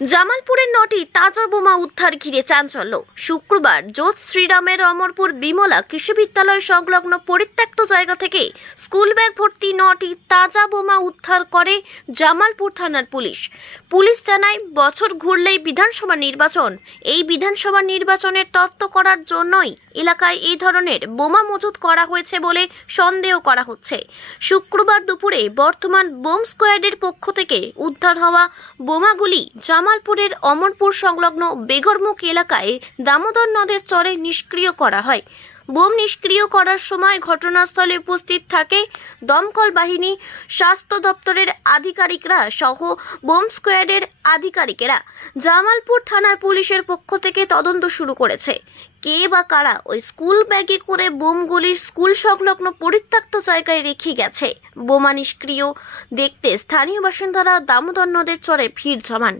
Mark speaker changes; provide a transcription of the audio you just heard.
Speaker 1: জামালপুরের নটি তাজা বোমা উদ্ধার ঘিরে চাঞ্চল্য। শুক্রবার জোৎ শ্রীরামের অমরপুর বিমলা কৃষি বিদ্যালয় সংলগ্ন পরিত্যক্ত জায়গা থেকে স্কুল ব্যাগ ভর্তি নটি তাজা বোমা উদ্ধার করে জামালপুর থানার পুলিশ। পুলিশ জানায়, বছর ঘুরলেই বিধানসভা নির্বাচন। এই বিধানসভা নির্বাচনের তত্ত্ব করার জন্যই এলাকায় এই ধরনের বোমা মজুত করা হয়েছে বলে সন্দেহ করা হচ্ছে। শুক্রবার দুপুরে বর্তমান বোম স্কোয়াডের পক্ষ থেকে উদ্ধার হওয়া বোমাগুলি জামালপুরের অমরপুর সংলগ্ন বেগরমুখ এলাকায় দামোদর নদের চরে নিষ্ক্রিয় করা হয়। বোম নিষ্ক্রিয় করার সময় ঘটনাস্থলে উপস্থিত থাকে দমকল বাহিনী, স্বাস্থ্য দপ্তরের আধিকারিকরা সহ বোম স্কোয়াডের আধিকারিকেরা। জামালপুর থানার পুলিশের পক্ষ থেকে তদন্ত শুরু করেছে। কে বা কারা ওই স্কুল ব্যাগে করে বোমগুলি স্কুল সংলগ্ন পরিত্যক্ত জায়গায় রেখে গেছে? বোমা নিষ্ক্রিয়। দেখতে স্থানীয় বাসিন্দারা দামোদর নদের চরে ভিড় জমান।